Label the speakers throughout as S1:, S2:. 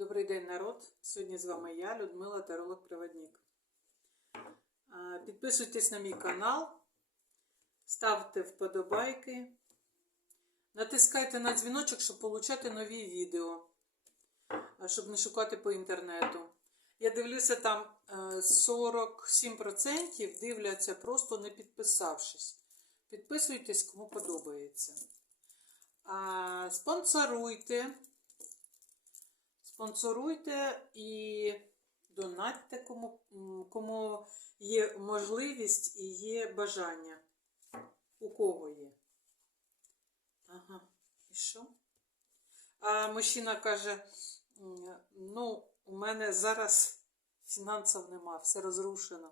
S1: Добрий день, народ! Сьогодні з вами я, Людмила Таролог-Проводник. А, Підписуйтесь на мій канал, ставте вподобайки, натискайте на дзвіночок, щоб отримати нові відео, щоб не шукати по інтернету. Я дивлюся, там е, 47% дивляться, просто не підписавшись. Підписуйтесь, кому подобається. Спонсоруйте. Спонсоруйте і донатьте, кому, кому є можливість і є бажання. У кого є. Ага, і що? А мужчина каже: ну, у мене зараз фінансів нема, все розрушено.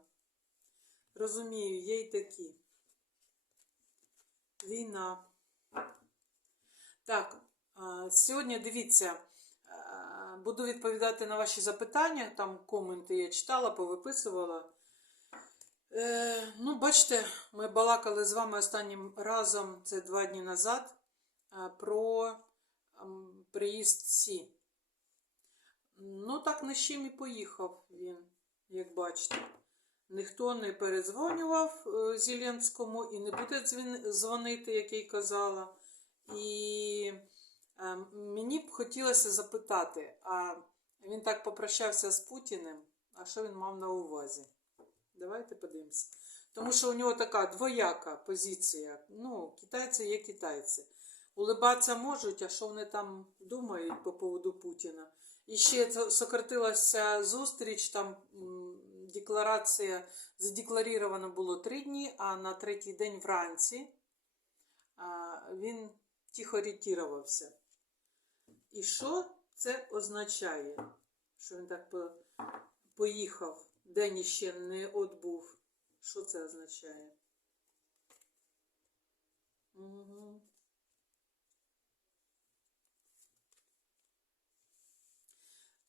S1: Розумію, є й такі. Війна. Так, сьогодні дивіться. Буду відповідати на ваші запитання. Там коменти я читала, повиписувала. Е, ну, бачите, ми балакали з вами останнім разом, це два дні назад, е, про ем, приїзд Сі. Ну, так з чим і поїхав він, як бачите. Ніхто не передзвонював е, Зеленському і не буде дзвонити, як я й казала. І Мені б хотілося запитати, а він так попрощався з Путіним, а що він мав на увазі? Давайте подивимося. Тому що у нього така двояка позиція. Ну, китайці є китайці. Улибатися можуть, а що вони там думають по поводу Путіна? І ще сократилася зустріч, там декларація задекларовано було три дні, а на третій день вранці він тихо ретірувався. І що це означає? Що він так поїхав, день іще не отбув. Що це означає? Угу.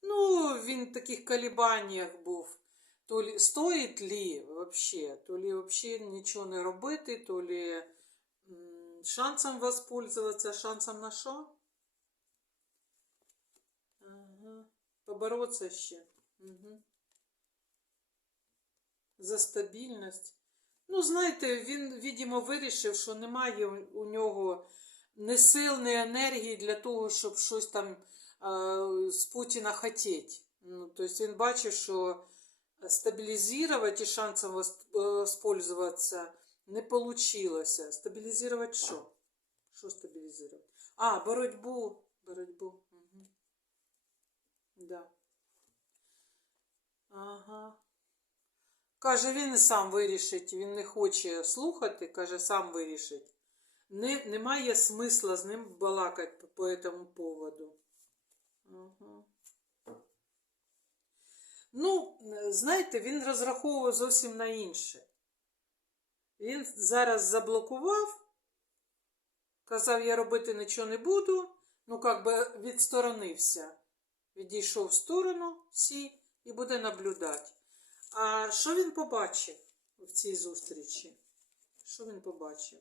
S1: Ну, він в таких колебаниях був. То ли стоїть ли вообще, то ли вообще нічого не робити, то ли шансом воспользоваться, шансом на що? Ага. Побороться ще. Угу. За стабільність. Ну, знаєте, він, видимо, вирішив, що немає у нього ні сил, ні енергії для того, щоб щось там е, з Путіна хотіти. Ну, тобто він бачив, що стабілізувати і шансом воспользоваться не вийшло. Стабілізувати що? Що стабілізувати? А, боротьбу. Боротьбу. Угу. Да. Ага. Каже, він сам вирішить, він не хоче слухати, каже, сам вирішить. Не, немає смисла з ним балакати по, по этому поводу. Ага. Ну, знаєте, він розраховував зовсім на інше. Він зараз заблокував, казав, я робити нічого не буду, ну, як би відсторонився. Відійшов в сторону всі і буде наблюдати. А що він побачив в цій зустрічі? Що він побачив?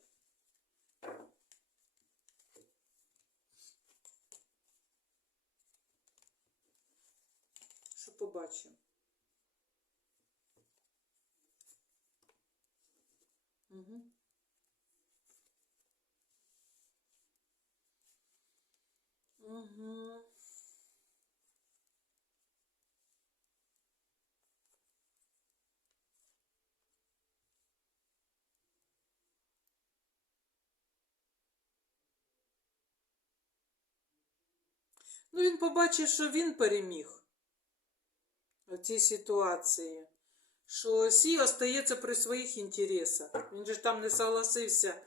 S1: Що побачив? Угу. Угу. Ну, він побачив, що він переміг в цій ситуації. Що Сі остається при своїх інтересах. Він же там не согласився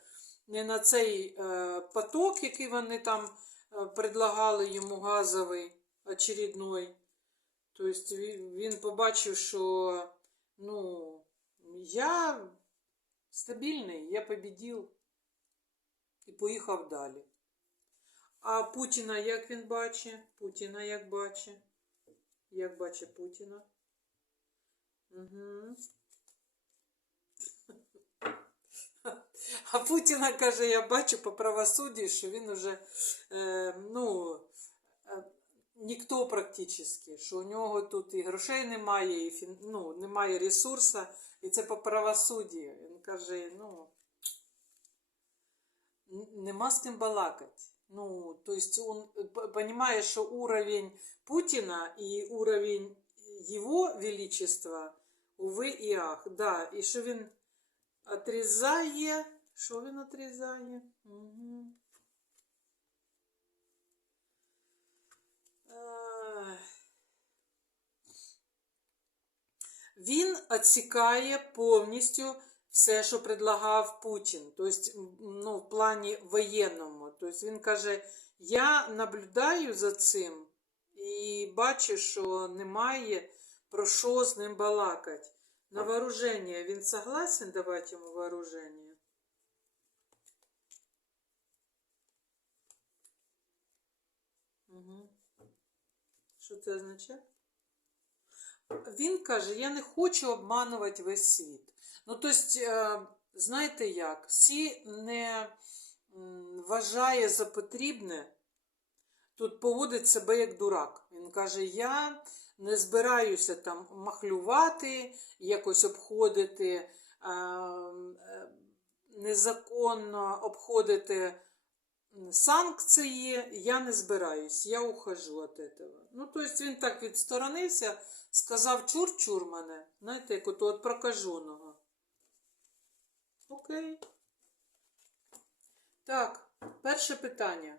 S1: не на цей е, поток, який вони там е, предлагали йому газовий, очередной. Тобто він, побачив, що ну, я стабільний, я побідів і поїхав далі. А Путіна як він бачить? Путіна як бачить? Як бачить Путіна? Угу. А Путіна каже, я бачу по правосуддю, що він уже, е, ну, е, ніхто практично, що у нього тут і грошей немає, і ну, немає ресурсу, і це по правосуддю. Він каже, ну, нема з ким балакати. Ну, то есть он п- понимает, что уровень Путина и уровень его величества, увы и ах, да, і що він отрізає, що він отрізає? Угу. Він відсікає повністю все, що предлагав Путін. Тобто, ну, в плані воєнному. Тобто він каже, я наблюдаю за цим і бачу, що немає про що з ним балакати. На вооруження він согласен давати йому вооруження? Угу. Що це означає? Він каже, я не хочу обманувати весь світ. Ну, тобто, е, знаєте як, всі не вважає за потрібне тут поводить себе як дурак. Він каже, я не збираюся там махлювати, якось обходити, е, незаконно обходити санкції, я не збираюсь, я ухожу від этого. Ну, тобто він так відсторонився, сказав чур-чур мене, знаєте, як от прокаженого. Окей. Так, перше питання.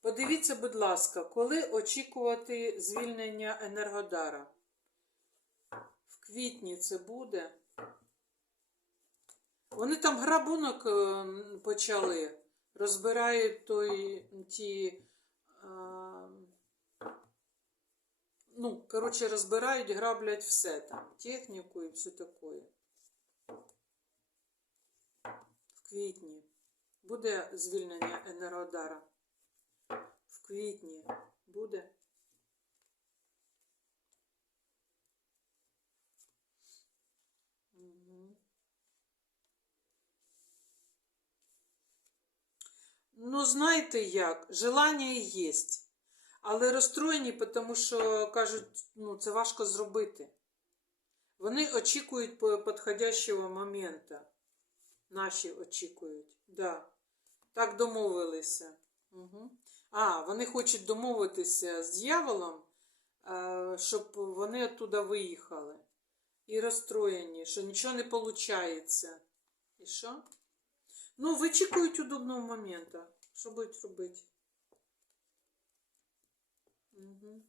S1: Подивіться, будь ласка, коли очікувати звільнення Енергодара? В квітні це буде. Вони там грабунок е, почали, розбирають той, ті. е, ну, коротше, розбирають, граблять все там, техніку і все таке. В квітні буде звільнення Енергодара. В квітні буде. Мгм. Ну, знаєте як, желання є. Але розстроєні, тому що кажуть, ну, це важко зробити. Вони очікують підходящого моменту. Наші очікують. Да. Так домовилися. Угу. А, вони хочуть домовитися з дьяволом, е, щоб вони оттуда виїхали. І розстроєні, що нічого не виходить. І що? Ну, вичікують удобного моменту. Що будуть робити? Угу.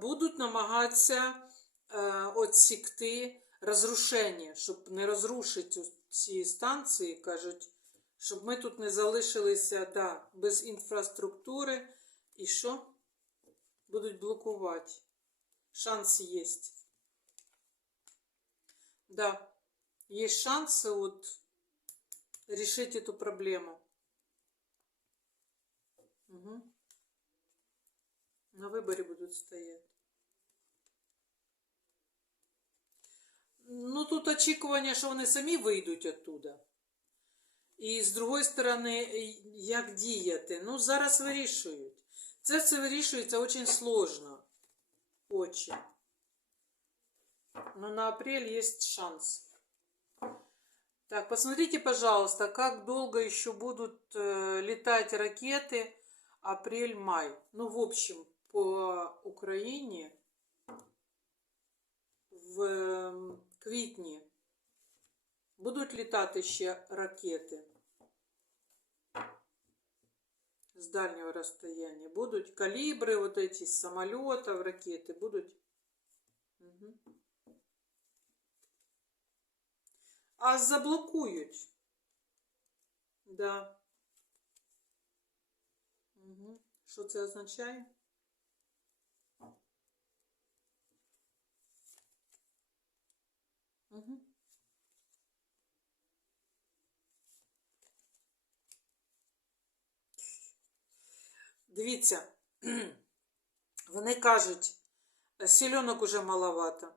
S1: Будуть намагатися е, відсікти розрушення, щоб не розрушити ці станції, кажуть, щоб ми тут не залишилися да, без інфраструктури. І що? Будуть блокувати. Шанс є. Да, є шанси от решить эту проблему. Угу. На виборі будуть стояти. Ну, тут очікування, що вони самі вийдуть оттуда. І з другої сторони, як діяти? Ну, зараз вирішують. Це все вирішується дуже сложно. Очень. Но на апрель есть шанс. Так, посмотрите, пожалуйста, как долго еще будут э, летать ракеты апрель-май. Ну, в общем, по Украине в ем, квітні будуть літати ще ракети з дальнього розстояння. Будуть калібри, вот эти з самолітів, ракети будуть. Угу. А заблокують. Да. Угу. Що це означає? Угу. Дивіться, вони кажуть, сільонок уже маловато.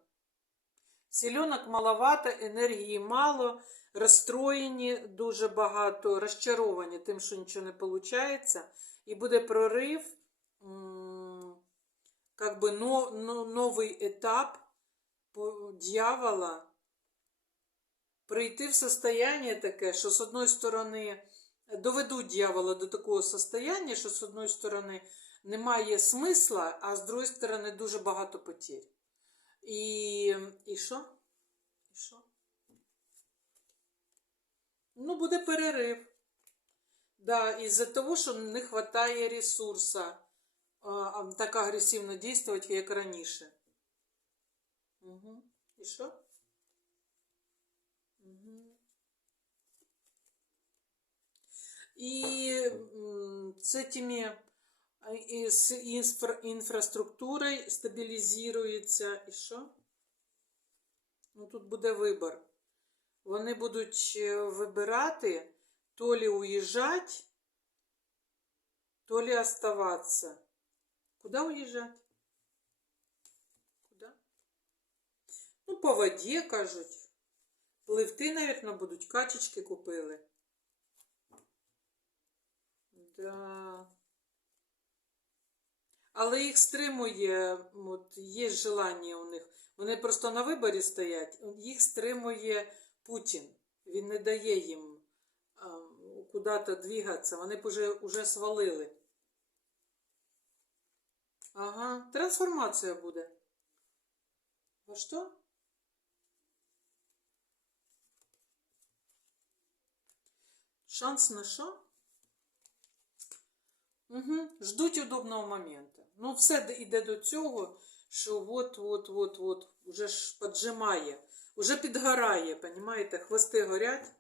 S1: Сільонок маловато, енергії мало, розстроєні дуже багато, розчаровані тим, що нічого не виходить. І буде прорив, как но, новий етап дьявола. Прийти в состояние таке, що з одної сторони доведуть дьявола до такого состояння, що з одної сторони немає смисла, а з другої сторони дуже багато потерь. І, і що? І що? Ну, буде перерив. Да, із-за того, що не вистачає ресурсу так агресивно діяти, як раніше. Угу. І що? Угу. І цими а, і інфра, інфраструктурою стабілізується. І що? Ну, тут буде вибір. Вони будуть е, вибирати то ли уїжджати, то ли оставатися. Куди уїжджати? Куди? Ну, по воді, кажуть. Пливти, мабуть, будуть, качечки купили. Да. Але їх стримує, от, є желання у них. Вони просто на виборі стоять. Їх стримує Путін. Він не дає їм куди-то двигатися. Вони б уже свалили. Ага, трансформація буде. А що? Шанс на що? Угу. Ждуть удобного моменту. Ну, все йде до цього, що от-от-от-от, уже ж поджимає, уже підгорає, понімаєте? Хвости горять.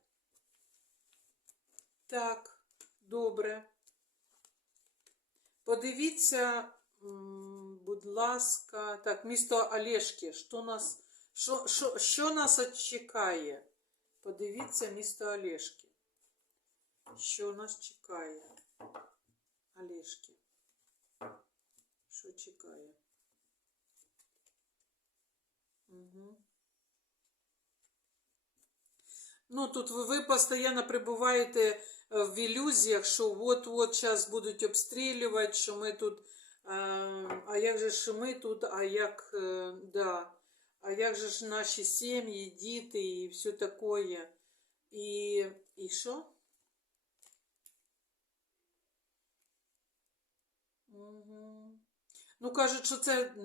S1: Так, добре. Подивіться, будь ласка, так, місто Олешки, що нас, що, що, що нас чекає? Подивіться місто Олешки. Що нас чекає? Олешки. Що чекає? Угу. Ну, тут ви, ви постійно перебуваєте е, в ілюзіях, що от-от зараз будуть обстрілювати, що ми тут, е, а як же ж ми тут, а як, е, да, а як же ж наші сім'ї, діти і все таке. І, і? Ну, кажуть, що це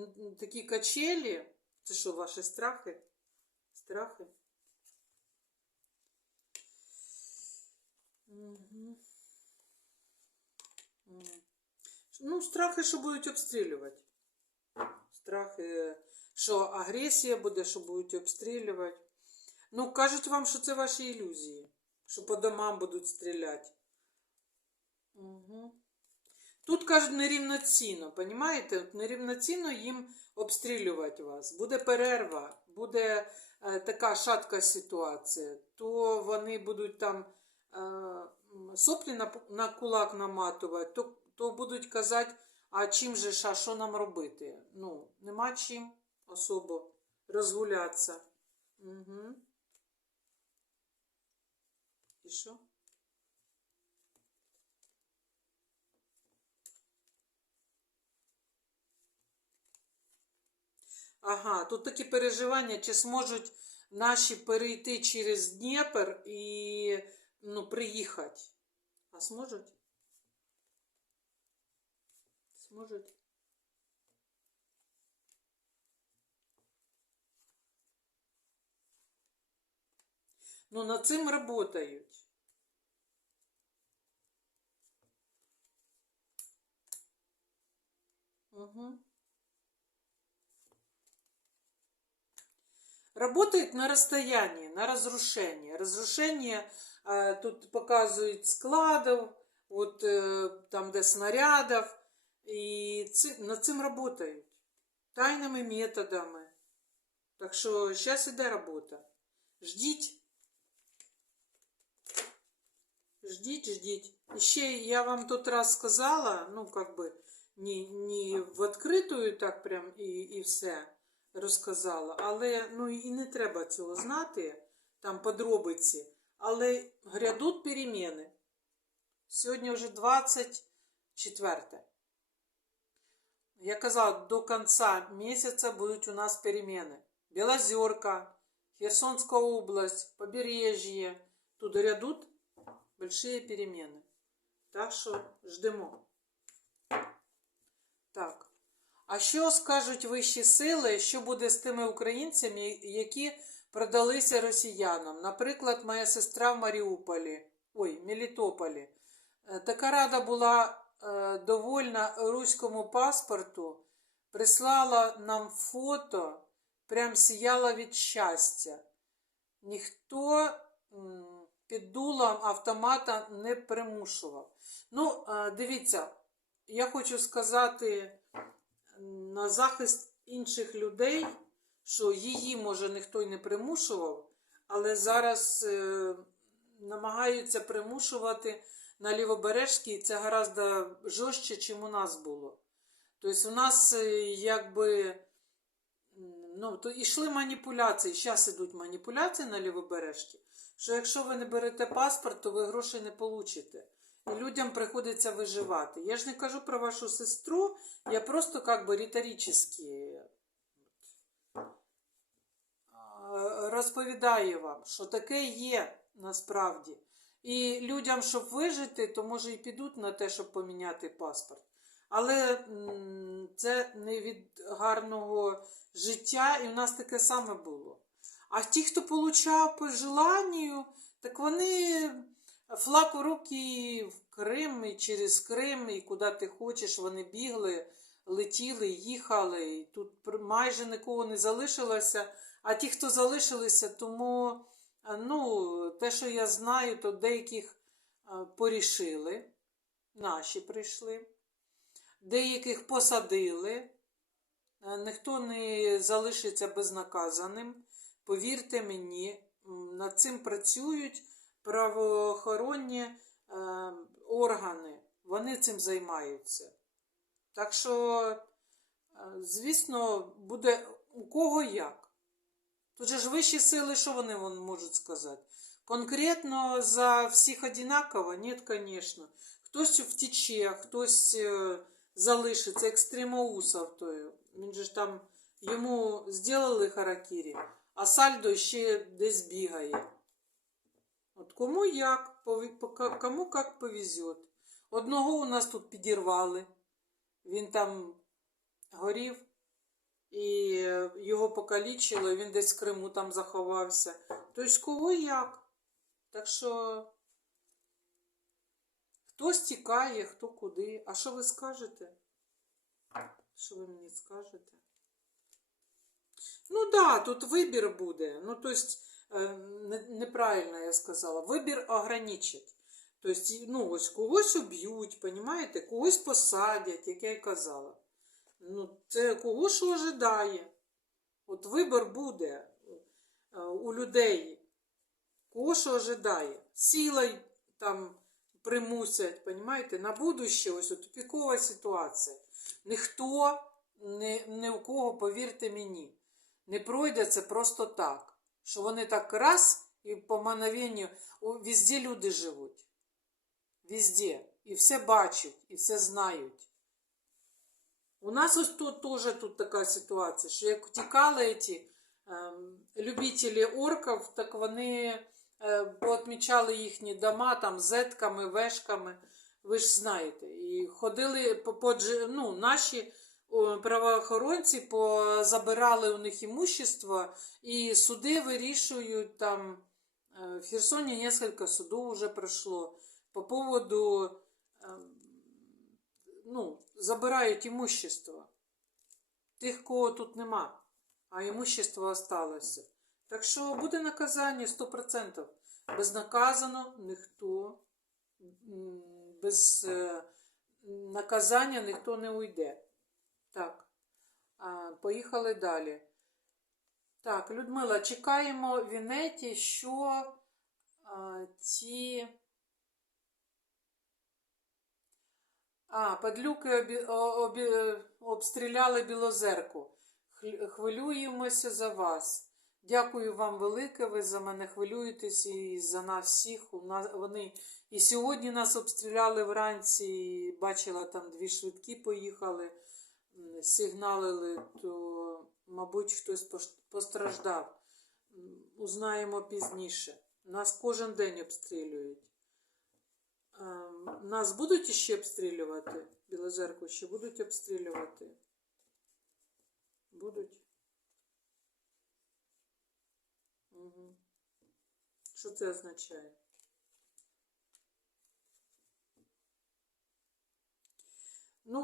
S1: такі качелі. Це що, ваші страхи? Страхи? Угу. Ну, страхи, що будуть обстрілювати. Страхи, що агресія буде, що будуть обстрілювати. Ну, кажуть вам, що це ваші ілюзії, що по домам будуть стріляти. Угу. Тут кажуть нерівноцінно, понімаєте? Нерівноцінно їм обстрілювати вас. Буде перерва, буде е, така шатка ситуація, то вони будуть там е, соплі на, на кулак наматувати, то, то будуть казати, а чим же ж, що нам робити? Ну, нема чим особо розгулятися. Угу. І що? Ага, тут такі переживання, чи зможуть наші перейти через Дніпр і ну, приїхати. А зможуть? Зможуть. Ну, над цим працюють. Угу. Работает на расстоянии, на разрушение. Разрушение э, тут показують складів, от, е, там, де снарядів, і ці, над цим працюють тайними методами. Так що зараз іде робота. Ждіть. Ждіть, ждіть. І ще я вам тут раз сказала, ну, как бы, не, не в відкритую так прям і, і все, Розказала. Але ну і не треба цього знати, там подробиці. Але грядуть переміни. Сьогодні вже 24. Я казала, до конца месяца будут у нас перемены. Белозерка, Херсонская область, побережье. Тут грядут большие перемены. Так що ждемо. Так. А що скажуть вищі сили, що буде з тими українцями, які продалися росіянам? Наприклад, моя сестра в Маріуполі, ой, Мелітополі. Е, Така рада була е, довольна руському паспорту, прислала нам фото, прям сіяла від щастя. Ніхто під дулом автомата не примушував. Ну, е, дивіться, я хочу сказати на захист інших людей, що її, може, ніхто й не примушував, але зараз е, намагаються примушувати на Лівобережській, це гораздо жорстче, чим у нас було. Тобто, у нас е, якби. Ну, то йшли маніпуляції, зараз ідуть маніпуляції на Лівобережці, що якщо ви не берете паспорт, то ви грошей не получите. І людям приходиться виживати. Я ж не кажу про вашу сестру, я просто как бы риторически розповідаю вам, що таке є насправді. І людям, щоб вижити, то може і підуть на те, щоб поміняти паспорт. Але це не від гарного життя, і в нас таке саме було. А ті, хто получав по желанню, так вони флаг у руки в Крим і через Крим, і куди ти хочеш, вони бігли, летіли, їхали, і тут майже нікого не залишилося. А ті, хто залишилися, тому ну, те, що я знаю, то деяких порішили, наші прийшли, деяких посадили. Ніхто не залишиться безнаказаним. Повірте мені, над цим працюють правоохоронні е, органи. Вони цим займаються. Так що, е, звісно, буде у кого як. Тут ж вищі сили, що вони вон можуть сказати? Конкретно за всіх одинаково? Ні, звісно. Хтось втече, хтось е, залишиться, екстремоусов той. Він же ж там йому зробили харакірі, а сальдо ще десь бігає. От кому як, кому як повезет. Одного у нас тут підірвали. Він там горів, і е, його покалічило, він десь в Криму там заховався. Тобто кого як. Так що хтось тікає, хто куди. А що ви скажете? Що ви мені скажете? Ну да, тут вибір буде. Ну, то есть, не- неправильно я сказала. Вибір ограничить. Тобто, ну, ось когось уб'ють, понімаєте? Когось посадять, як я й казала. Ну, це кого що ожидає. От вибір буде е, у людей. Кого що ожидає. Сілою там примусять, понімаєте? На будуще ось от тупікова ситуація. Ніхто, ні, ні у кого, повірте мені, не пройде це просто так. Що вони так раз і по мановенню, везде люди живуть. Везде. І все бачать, і все знають. У нас ось тут теж тут така ситуація, що як втікали ці ем, любителі орків, так вони е, поотмічали їхні дома там зетками, вешками. Ви ж знаєте. І ходили по, по ну, наші правоохоронці позабирали у них імущество, і суди вирішують там. е, В Херсоні несколько судов уже прошло по поводу ем, ну, забирають імущество. Тих, кого тут нема, а імущество осталося. Так що буде наказання 100%. Безнаказано ніхто, без е, наказання ніхто не уйде. Так, поїхали далі. Так, Людмила, чекаємо в Вінеті, що а, ці. А, падлюки обі, обі, обстріляли Білозерку. хвилюємося за вас. Дякую вам велике, ви за мене хвилюєтесь і за нас всіх. У нас, вони і сьогодні нас обстріляли вранці, бачила, там дві швидкі поїхали, сигналили, то, мабуть, хтось постраждав. Узнаємо пізніше. Нас кожен день обстрілюють. Нас будуть іще обстрілювати? Білозерку ще будуть обстрілювати? Будуть? Угу. Що це означає? Ну,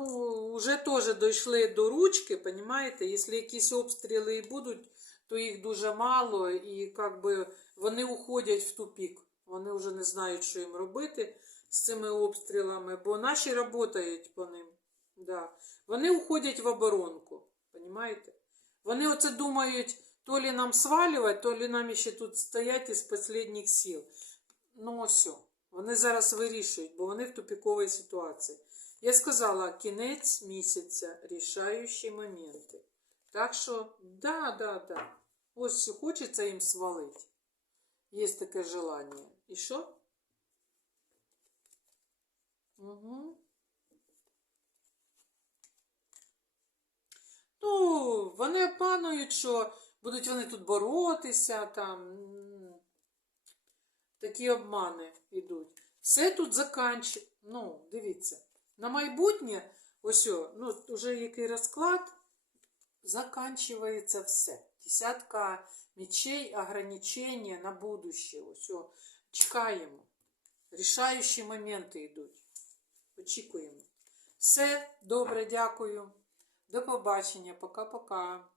S1: вже теж дійшли до ручки, понімаєте? Якщо якісь обстріли і будуть, то їх дуже мало, і как би, вони уходять в тупік. Вони вже не знають, що їм робити з цими обстрілами, бо наші працюють по ним. Да. Вони уходять в оборонку, понімаєте? Вони оце думають, то ли нам свалювати, то ли нам ще тут стоять із останніх сил. Ну, ось. Вони зараз вирішують, бо вони в тупіковій ситуації. Я сказала, кінець місяця, рішаючі моменти. Так що, да, да, да. Ось хочеться їм свалити. Є таке желання. І що? Угу. Ну, вони обманують, що будуть вони тут боротися, там. Такі обмани йдуть. Все тут заканчує. Ну, дивіться. На майбутнє, ось, ну, вже який розклад, заканчивается все. Десятка мечей, ограничення на будущее. Ось, чекаємо. Рішаючі моменти йдуть. Очікуємо. Все, добре, дякую. До побачення. Пока-пока.